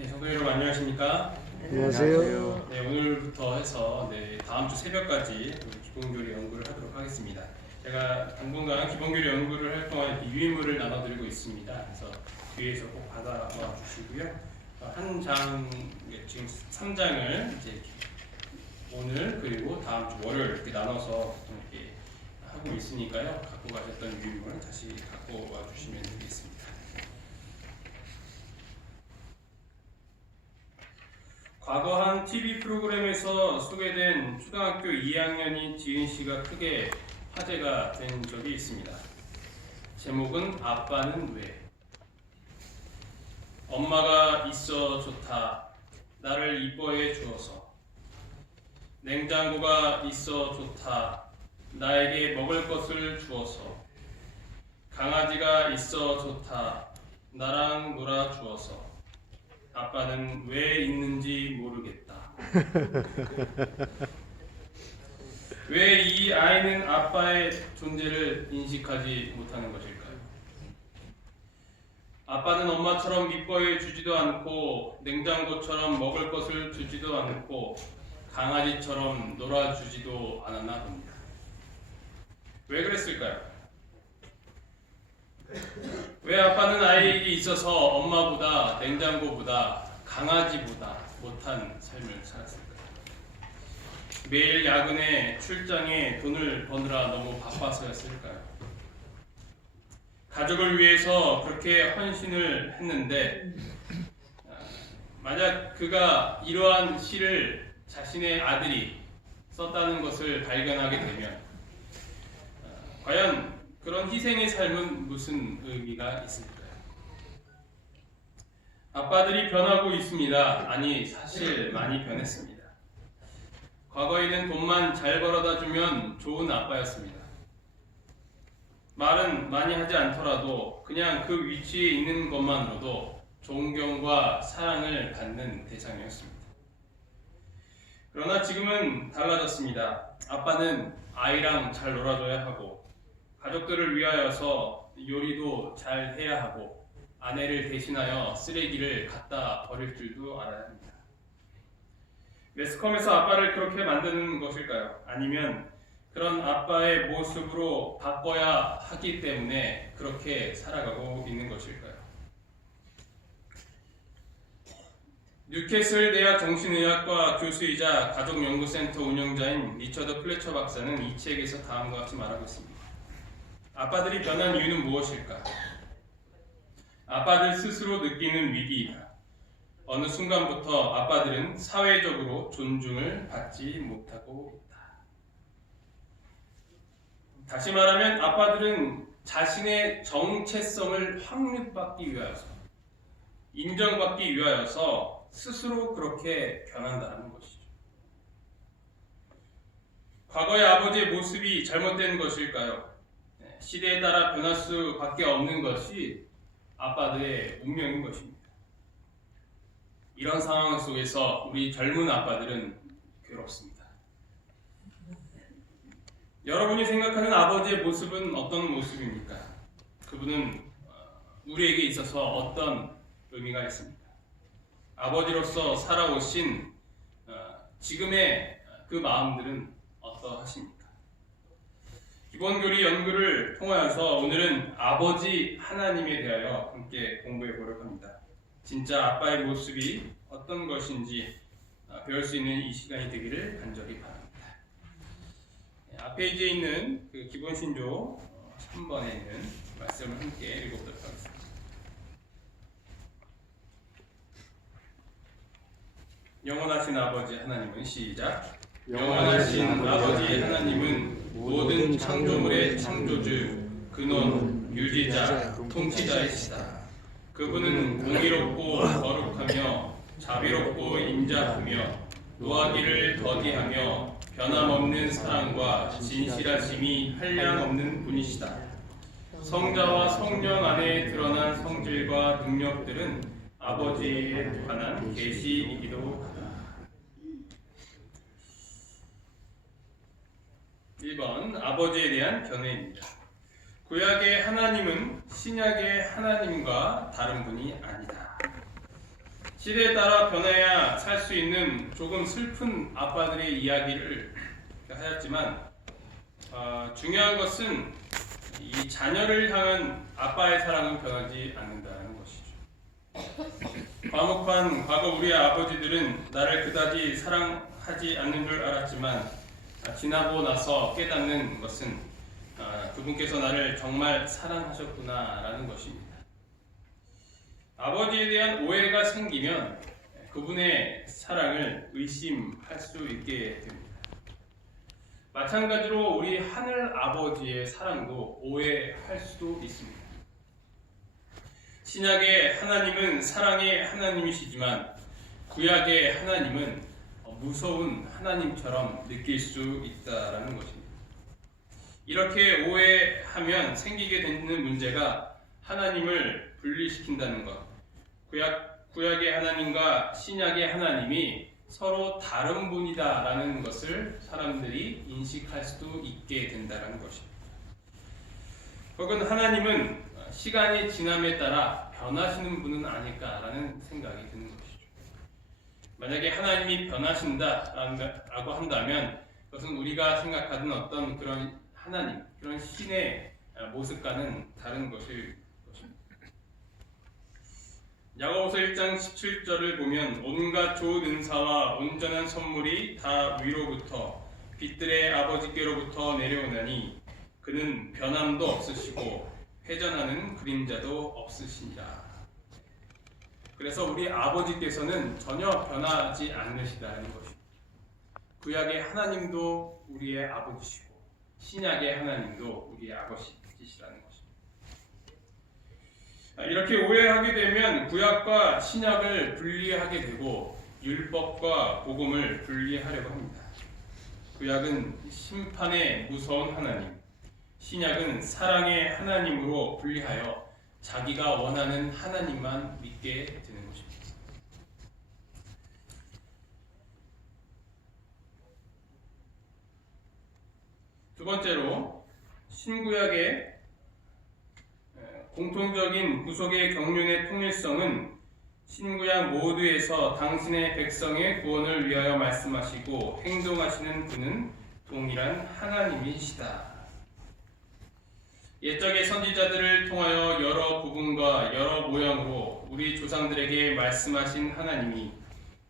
네, 성도 여러분 안녕하십니까? 안녕하세요. 네, 오늘부터 해서 다음 주 새벽까지 우리 기본교리 연구를 하도록 하겠습니다. 제가 당분간 기본교리 연구를 할 동안 유인물을 나눠드리고 있습니다. 그래서 뒤에서 꼭 받아와 주시고요. 한 장, 지금 3장을 이제 오늘 그리고 다음 주 월요일 이렇게 나눠서 이렇게 하고 있으니까요. 갖고 가셨던 유인물 다시 갖고 와 주시면 되겠습니다. 과거 한 TV 프로그램에서 소개된 초등학교 2학년인 지은 씨가 크게 화제가 된 적이 있습니다. 제목은 아빠는 왜? 엄마가 있어 좋다. 나를 이뻐해 주어서. 냉장고가 있어 좋다. 나에게 먹을 것을 주어서. 강아지가 있어 좋다. 나랑 놀아 주어서. 아빠는 왜 있는지 모르겠다. 왜 이 아이는 아빠의 존재를 인식하지 못하는 것일까요? 아빠는 엄마처럼 미뻐해 주지도 않고 냉장고처럼 먹을 것을 주지도 않고 강아지처럼 놀아주지도 않았나 봅니다. 왜 그랬을까요? 왜 아빠는 아이에게 있어서 엄마보다 냉장고보다 강아지보다 못한 삶을 살았을까요? 매일 야근에 출장에 돈을 버느라 너무 바빠서였을까요? 가족을 위해서 그렇게 헌신을 했는데 만약 그가 이러한 시를 자신의 아들이 썼다는 것을 발견하게 되면 과연 그런 희생의 삶은 무슨 의미가 있을까요? 아빠들이 변하고 있습니다. 아니, 사실 많이 변했습니다. 과거에는 돈만 잘 벌어다 주면 좋은 아빠였습니다. 말은 많이 하지 않더라도 그냥 그 위치에 있는 것만으로도 존경과 사랑을 받는 대상이었습니다. 그러나 지금은 달라졌습니다. 아빠는 아이랑 잘 놀아줘야 하고 가족들을 위하여서 요리도 잘 해야 하고 아내를 대신하여 쓰레기를 갖다 버릴 줄도 알아야 합니다. 매스컴에서 아빠를 그렇게 만드는 것일까요? 아니면 그런 아빠의 모습으로 바꿔야 하기 때문에 그렇게 살아가고 있는 것일까요? 뉴캐슬 대학 정신의학과 교수이자 가족연구센터 운영자인 리처드 플래처 박사는 이 책에서 다음과 같이 말하고 있습니다. 아빠들이 변한 이유는 무엇일까? 아빠들 스스로 느끼는 위기이다. 어느 순간부터 아빠들은 사회적으로 존중을 받지 못하고 있다. 다시 말하면 아빠들은 자신의 정체성을 확립받기 위하여서, 인정받기 위하여서 스스로 그렇게 변한다는 것이죠. 과거의 아버지의 모습이 잘못된 것일까요? 시대에 따라 변할 수밖에 없는 것이 아빠들의 운명인 것입니다. 이런 상황 속에서 우리 젊은 아빠들은 괴롭습니다. 여러분이 생각하는 아버지의 모습은 어떤 모습입니까? 그분은 우리에게 있어서 어떤 의미가 있습니까? 아버지로서 살아오신 지금의 그 마음들은 어떠하십니까? 기본교리 연구를 통하여서 오늘은 아버지 하나님에 대하여 함께 공부해 보려고 합니다. 진짜 아빠의 모습이 어떤 것인지 배울 수 있는 이 시간이 되기를 간절히 바랍니다. 앞페이지에 있는 그 기본신조 3번에 있는 말씀을 함께 읽어보도록 하겠습니다. 영원하신 아버지 하나님은 시작. 영원하신 아버지 하나님은 모든 창조물의 창조주, 근원, 유지자, 통치자이시다. 그분은 공의롭고 거룩하며 자비롭고 인자하며 노하기를 더디하며 변함없는 사랑과 진실하심이 한량없는 분이시다. 성자와 성령 안에 드러난 성질과 능력들은 아버지에 관한 계시이기도 하다. 1번 아버지에 대한 견해입니다. 구약의 하나님은 신약의 하나님과 다른 분이 아니다. 시대에 따라 변해야 살 수 있는 조금 슬픈 아빠들의 이야기를 하였지만 중요한 것은 이 자녀를 향한 아빠의 사랑은 변하지 않는다는 것이죠. 과묵한 과거 우리의 아버지들은 나를 그다지 사랑하지 않는 줄 알았지만 지나고 나서 깨닫는 것은 그분께서 나를 정말 사랑하셨구나라는 것입니다. 아버지에 대한 오해가 생기면 그분의 사랑을 의심할 수 있게 됩니다. 마찬가지로 우리 하늘 아버지의 사랑도 오해할 수도 있습니다. 신약의 하나님은 사랑의 하나님이시지만 구약의 하나님은 무서운 하나님처럼 느낄 수 있다라는 것입니다. 이렇게 오해하면 생기게 되는 문제가 하나님을 분리시킨다는 것. 구약의 하나님과 신약의 하나님이 서로 다른 분이다라는 것을 사람들이 인식할 수도 있게 된다는 것입니다. 혹은 하나님은 시간이 지남에 따라 변하시는 분은 아닐까라는 생각이 드는 것이죠. 만약에 하나님이 변하신다라고 한다면 그것은 우리가 생각하던 어떤 그런 하나님, 그런 신의 모습과는 다른 것일 것입니다. 야고보서 1장 17절을 보면 온갖 좋은 은사와 온전한 선물이 다 위로부터 빛들의 아버지께로부터 내려오나니 그는 변함도 없으시고 회전하는 그림자도 없으시니라. 그래서 우리 아버지께서는 전혀 변하지 않으시다는 것입니다. 구약의 하나님도 우리의 아버지시고 신약의 하나님도 우리의 아버지시라는 것입니다. 이렇게 오해하게 되면 구약과 신약을 분리하게 되고 율법과 복음을 분리하려고 합니다. 구약은 심판의 무서운 하나님, 신약은 사랑의 하나님으로 분리하여 자기가 원하는 하나님만 믿게 되는 것입니다. 두 번째로 신구약의 공통적인 구속의 경륜의 통일성은 신구약 모두에서 당신의 백성의 구원을 위하여 말씀하시고 행동하시는 분은 동일한 하나님이시다. 옛적의 선지자들을 통하여 여러 부분과 여러 모양으로 우리 조상들에게 말씀하신 하나님이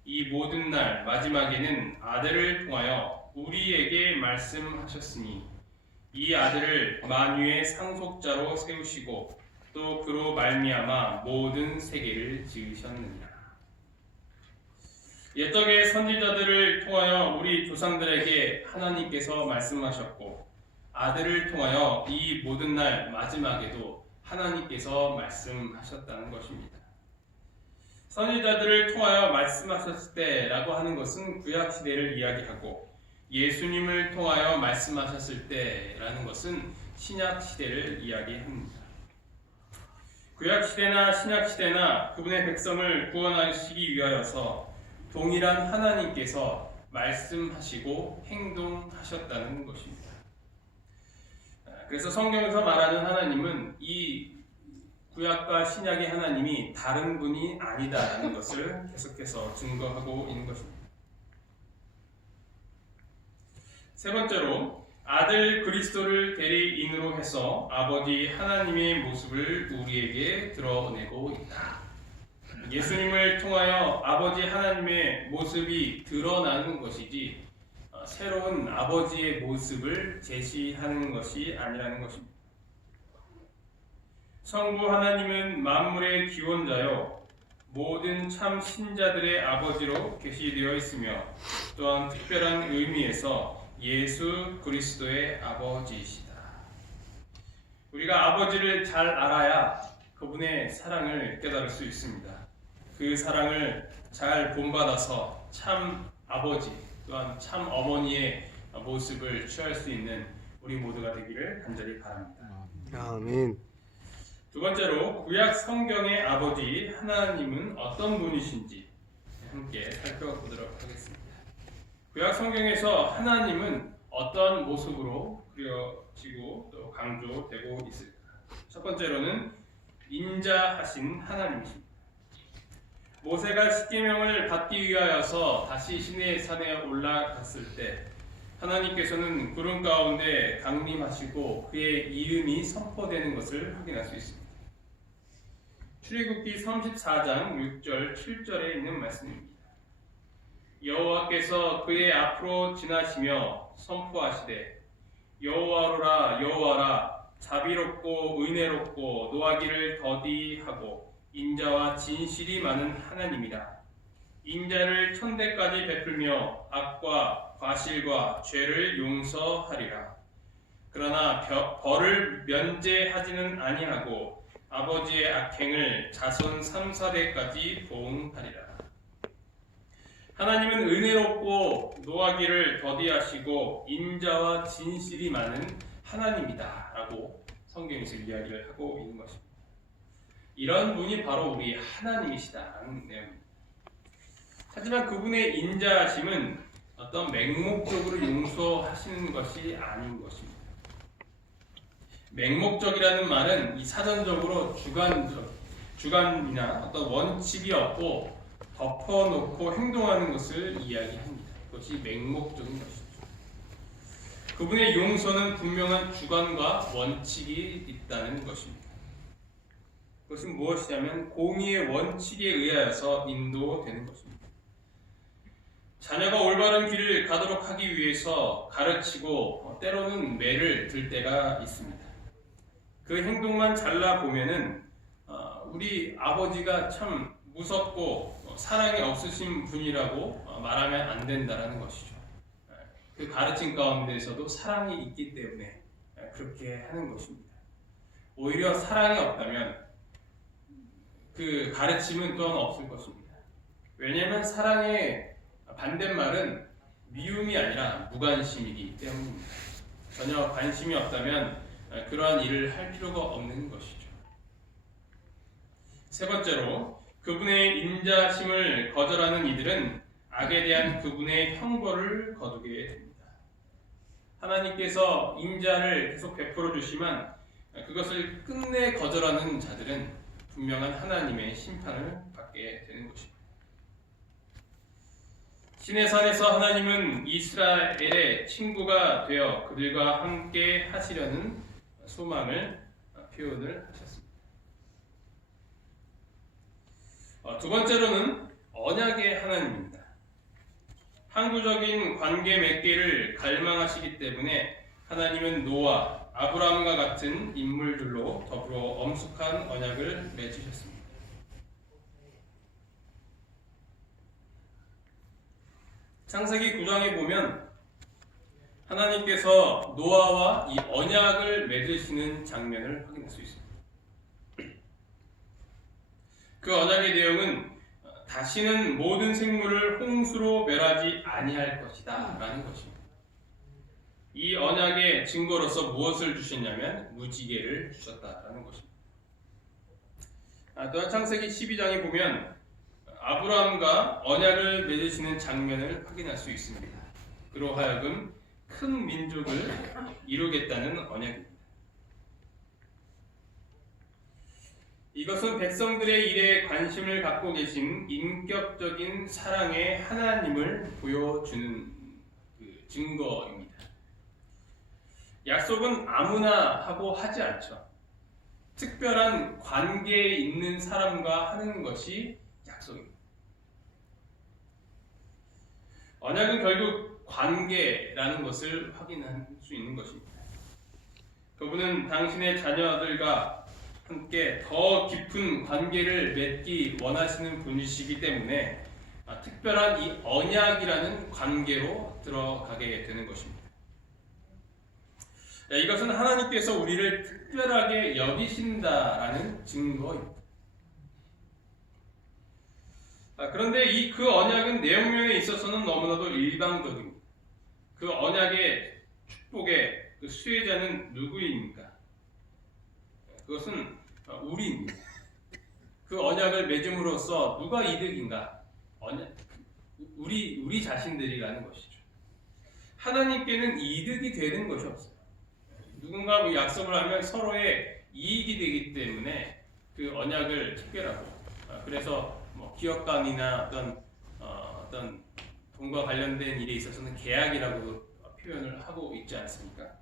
이 모든 날 마지막에는 아들을 통하여 우리에게 말씀하셨으니 이 아들을 만유의 상속자로 세우시고 또 그로 말미암아 모든 세계를 지으셨느니라. 옛적의 선지자들을 통하여 우리 조상들에게 하나님께서 말씀하셨고 아들을 통하여 이 모든 날 마지막에도 하나님께서 말씀하셨다는 것입니다. 선지자들을 통하여 말씀하셨을 때라고 하는 것은 구약 시대를 이야기하고 예수님을 통하여 말씀하셨을 때라는 것은 신약 시대를 이야기합니다. 구약 시대나 신약 시대나 그분의 백성을 구원하시기 위하여서 동일한 하나님께서 말씀하시고 행동하셨다는 것입니다. 그래서 성경에서 말하는 하나님은 이 구약과 신약의 하나님이 다른 분이 아니다라는 것을 계속해서 증거하고 있는 것입니다. 세 번째로 아들 그리스도를 대리인으로 해서 아버지 하나님의 모습을 우리에게 드러내고 있다. 예수님을 통하여 아버지 하나님의 모습이 드러나는 것이지 새로운 아버지의 모습을 제시하는 것이 아니라는 것입니다. 성부 하나님은 만물의 기원자요 모든 참 신자들의 아버지로 계시되어 있으며 또한 특별한 의미에서 예수 그리스도의 아버지이시다. 우리가 아버지를 잘 알아야 그분의 사랑을 깨달을 수 있습니다. 그 사랑을 잘 본받아서 참 아버지 또한 참 어머니의 모습을 취할 수 있는 우리 모두가 되기를 간절히 바랍니다. 아멘. 두 번째로 구약 성경의 아버지 하나님은 어떤 분이신지 함께 살펴보도록 하겠습니다. 구약 성경에서 하나님은 어떤 모습으로 그려지고 또 강조되고 있을까? 첫 번째로는 인자하신 하나님이십니다. 모세가 십계명을 받기 위하여서 다시 시내 산에 올라갔을 때 하나님께서는 구름 가운데 강림하시고 그의 이름이 선포되는 것을 확인할 수 있습니다. 출애굽기 34장 6절 7절에 있는 말씀입니다. 여호와께서 그의 앞으로 지나시며 선포하시되 여호와로라 여호와라 자비롭고 은혜롭고 노하기를 더디하고 인자와 진실이 많은 하나님이라. 인자를 천대까지 베풀며 악과 과실과 죄를 용서하리라. 그러나 벌을 면제하지는 아니하고 아버지의 악행을 자손 3, 4대까지 보응하리라. 하나님은 은혜롭고 노하기를 더디하시고 인자와 진실이 많은 하나님이다 라고 성경에서 이야기를 하고 있는 것입니다. 이런 분이 바로 우리 하나님이시다는 내용입니다. 하지만 그분의 인자하심은 어떤 맹목적으로 용서하시는 것이 아닌 것입니다. 맹목적이라는 말은 이 사전적으로 주관이나 어떤 원칙이 없고 덮어놓고 행동하는 것을 이야기합니다. 그것이 맹목적인 것이죠. 그분의 용서는 분명한 주관과 원칙이 있다는 것입니다. 그것은 무엇이냐면 공의의 원칙에 의하여서 인도되는 것입니다. 자녀가 올바른 길을 가도록 하기 위해서 가르치고 때로는 매를 들 때가 있습니다. 그 행동만 잘라보면은 우리 아버지가 참 무섭고 사랑이 없으신 분이라고 말하면 안 된다는 것이죠. 그 가르침 가운데서도 사랑이 있기 때문에 그렇게 하는 것입니다. 오히려 사랑이 없다면 그 가르침은 또한 없을 것입니다. 왜냐하면 사랑의 반대말은 미움이 아니라 무관심이기 때문입니다. 전혀 관심이 없다면 그러한 일을 할 필요가 없는 것이죠. 세 번째로 그분의 인자심을 거절하는 이들은 악에 대한 그분의 형벌을 거두게 됩니다. 하나님께서 인자를 계속 베풀어 주시만 그것을 끝내 거절하는 자들은 분명한 하나님의 심판을 받게 되는 것입니다. 시내산에서 하나님은 이스라엘의 친구가 되어 그들과 함께 하시려는 소망을 표현을 하셨습니다. 두 번째로는 언약의 하나님입니다. 항구적인 관계 맺기를 갈망하시기 때문에 하나님은 노아, 아브라함과 같은 인물들로 더불어 엄숙한 언약을 맺으셨습니다. 창세기 9장에 보면 하나님께서 노아와 이 언약을 맺으시는 장면을 확인할 수 있습니다. 그 언약의 내용은 다시는 모든 생물을 홍수로 멸하지 아니할 것이다 라는 것입니다. 이 언약의 증거로서 무엇을 주셨냐면 무지개를 주셨다라는 것입니다. 또한 창세기 12장에 보면 아브라함과 언약을 맺으시는 장면을 확인할 수 있습니다. 그로 하여금 큰 민족을 이루겠다는 언약입니다. 이것은 백성들의 일에 관심을 갖고 계신 인격적인 사랑의 하나님을 보여주는 증거입니다. 약속은 아무나 하고 하지 않죠. 특별한 관계에 있는 사람과 하는 것이 약속입니다. 언약은 결국 관계라는 것을 확인할 수 있는 것입니다. 그분은 당신의 자녀들과 함께 더 깊은 관계를 맺기 원하시는 분이시기 때문에 특별한 이 언약이라는 관계로 들어가게 되는 것입니다. 이것은 하나님께서 우리를 특별하게 여기신다라는 증거입니다. 그런데 그 언약은 내용면에 있어서는 너무나도 일방적입니다. 그 언약의 축복의 그 수혜자는 누구입니까? 그것은 우리입니다. 그 언약을 맺음으로써 누가 이득인가? 우리 자신들이라는 것이죠. 하나님께는 이득이 되는 것이 없어요. 누군가 약속을 하면 서로의 이익이 되기 때문에 그 언약을 특별하고 그래서 뭐 기업간이나 어떤 돈과 관련된 일에 있어서는 계약이라고 표현을 하고 있지 않습니까?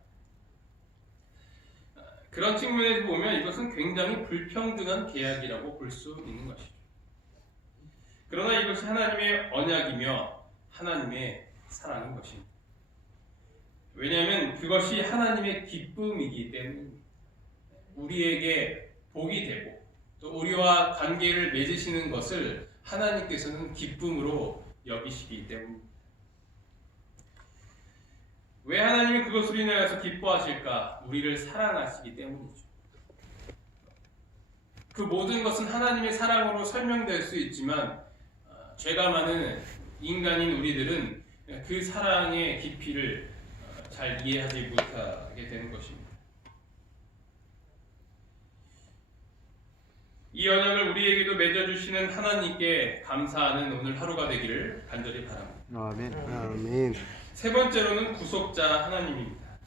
그런 측면에서 보면 이것은 굉장히 불평등한 계약이라고 볼 수 있는 것이죠. 그러나 이것이 하나님의 언약이며 하나님의 사랑인 것입니다. 왜냐하면 그것이 하나님의 기쁨이기 때문입니다. 우리에게 복이 되고 또 우리와 관계를 맺으시는 것을 하나님께서는 기쁨으로 여기시기 때문입니다. 왜 하나님이 그것으로 인하여서 기뻐하실까? 우리를 사랑하시기 때문이죠. 그 모든 것은 하나님의 사랑으로 설명될 수 있지만 죄가 많은 인간인 우리들은 그 사랑의 깊이를 잘 이해하지 못하게 되는 것입니다. 이 언약을 우리에게도 맺어주시는 하나님께 감사하는 오늘 하루가 되기를 간절히 바랍니다. 아멘. 아멘. 세 번째로는 구속자 하나님입니다.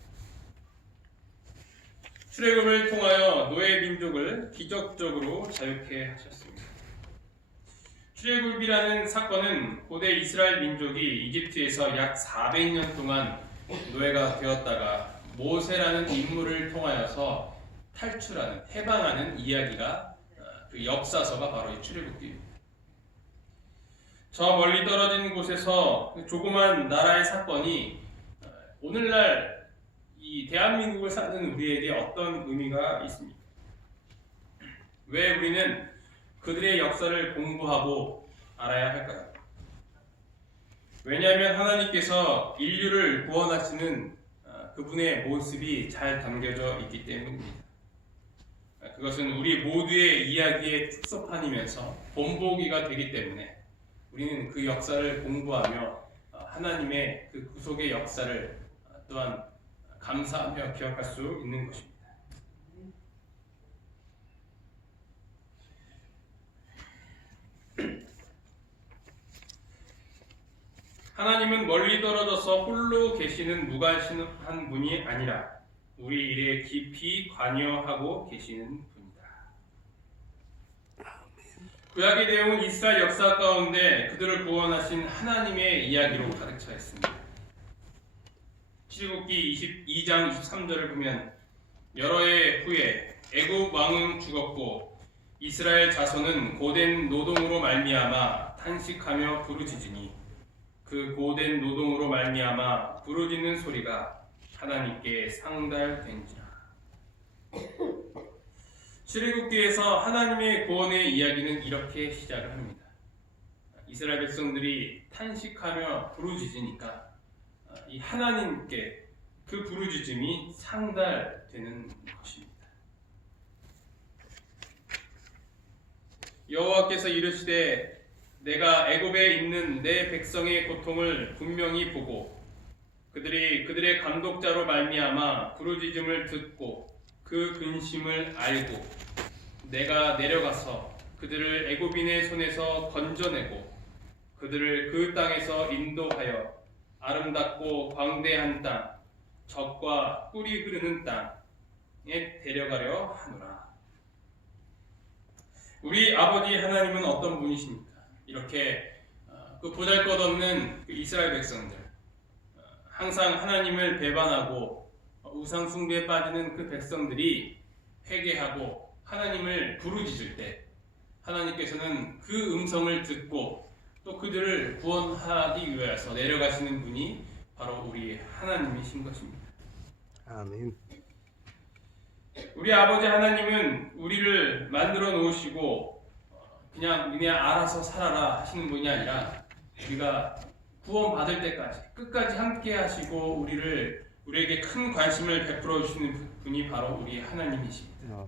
출애굽을 통하여 노예 민족을 기적적으로 자유케 하셨습니다. 출애굽이라는 사건은 고대 이스라엘 민족이 이집트에서 약 400년 동안 노예가 되었다가 모세라는 인물을 통하여서 탈출하는, 해방하는 이야기가 그 역사서가 바로 이 출애굽기입니다. 저 멀리 떨어진 곳에서 조그만 나라의 사건이 오늘날 이 대한민국을 사는 우리에게 어떤 의미가 있습니까? 왜 우리는 그들의 역사를 공부하고 알아야 할까요? 왜냐하면 하나님께서 인류를 구원하시는 그분의 모습이 잘 담겨져 있기 때문입니다. 그것은 우리 모두의 이야기의 축소판이면서 본보기가 되기 때문에 우리는 그 역사를 공부하며 하나님의 그 구속의 역사를 또한 감사하며 기억할 수 있는 것입니다. 하나님은 멀리 떨어져서 홀로 계시는 무관심한 분이 아니라 우리 일에 깊이 관여하고 계시는 분이다. 구약의 내용은 이스라엘 역사 가운데 그들을 구원하신 하나님의 이야기로 가득 차 있습니다. 출애굽기 22장 23절을 보면 여러 해 후에 애굽 왕은 죽었고 이스라엘 자손은 고된 노동으로 말미암아 탄식하며 부르짖으니 그 고된 노동으로 말미암아 부르짖는 소리가 하나님께 상달된지라. 출애굽기에서 하나님의 구원의 이야기는 이렇게 시작을 합니다. 이스라엘 백성들이 탄식하며 부르짖으니까 이 하나님께 그 부르짖음이 상달되는 것입니다. 여호와께서 이르시되 내가 애굽에 있는 내 백성의 고통을 분명히 보고 그들의 감독자로 말미암아 부르짖음을 듣고 그 근심을 알고 내가 내려가서 그들을 애굽인의 손에서 건져내고 그들을 그 땅에서 인도하여 아름답고 광대한 땅, 젖과 꿀이 흐르는 땅에 데려가려 하노라. 우리 아버지 하나님은 어떤 분이십니까? 이렇게 그 보잘것없는 그 이스라엘 백성들, 항상 하나님을 배반하고 우상 숭배에 빠지는 그 백성들이 회개하고 하나님을 부르짖을 때 하나님께서는 그 음성을 듣고 또 그들을 구원하기 위해서 내려가시는 분이 바로 우리 하나님이신 것입니다. 아멘. 우리 아버지 하나님은 우리를 만들어 놓으시고 그냥 니네 알아서 살아라 하시는 분이 아니라 우리가 구원 받을 때까지 끝까지 함께 하시고 우리에게 큰 관심을 베풀어 주시는 분이 바로 우리 하나님이십니다.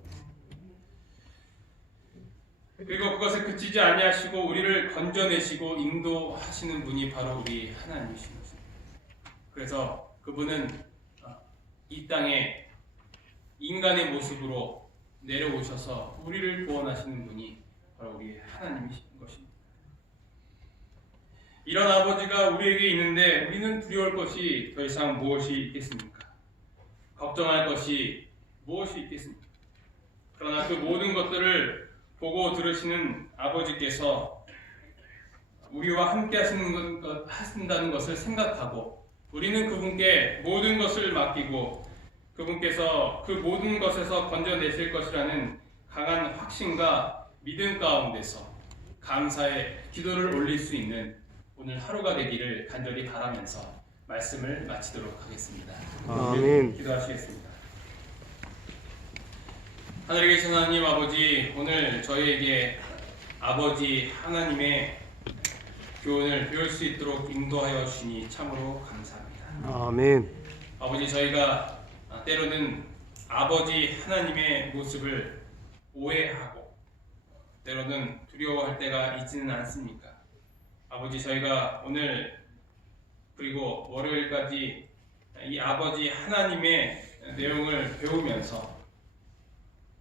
그리고 그것에 그치지 아니하시고 우리를 건져내시고 인도하시는 분이 바로 우리 하나님이신 것입니다. 그래서 그분은 이 땅에 인간의 모습으로 내려오셔서 우리를 구원하시는 분이 바로 우리 하나님이신 것입니다. 이런 아버지가 우리에게 있는데 우리는 두려울 것이 더 이상 무엇이 있겠습니까? 걱정할 것이 무엇이 있겠습니까? 그러나 그 모든 것들을 보고 들으시는 아버지께서 우리와 함께 하신다는 것을 생각하고 우리는 그분께 모든 것을 맡기고 그분께서 그 모든 것에서 건져내실 것이라는 강한 확신과 믿음 가운데서 감사의 기도를 올릴 수 있는 오늘 하루가 되기를 간절히 바라면서 말씀을 마치도록 하겠습니다. 아멘. 기도하시겠습니다. 하늘에 계신 하나님 아버지, 오늘 저희에게 아버지 하나님의 교훈을 배울 수 있도록 인도하여 주시니 참으로 감사합니다. 아멘. 아버지, 저희가 때로는 아버지 하나님의 모습을 오해하고 때로는 두려워할 때가 있지는 않습니까? 아버지, 저희가 오늘 그리고 월요일까지 이 아버지 하나님의 내용을 배우면서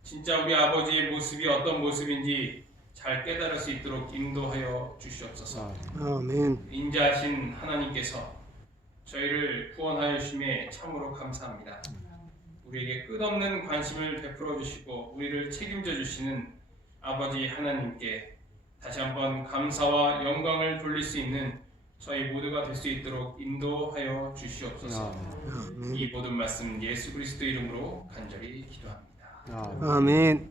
진짜 우리 아버지의 모습이 어떤 모습인지 잘 깨달을 수 있도록 인도하여 주시옵소서. 아멘. 인자하신 하나님께서 저희를 구원하여 주심에 참으로 감사합니다. 우리에게 끝없는 관심을 베풀어 주시고 우리를 책임져 주시는 아버지 하나님께 다시 한번 감사와 영광을 돌릴 수 있는 저희 모두가 될 수 있도록 인도하여 주시옵소서. 이 모든 말씀 예수 그리스도 이름으로 간절히 기도합니다. 아멘.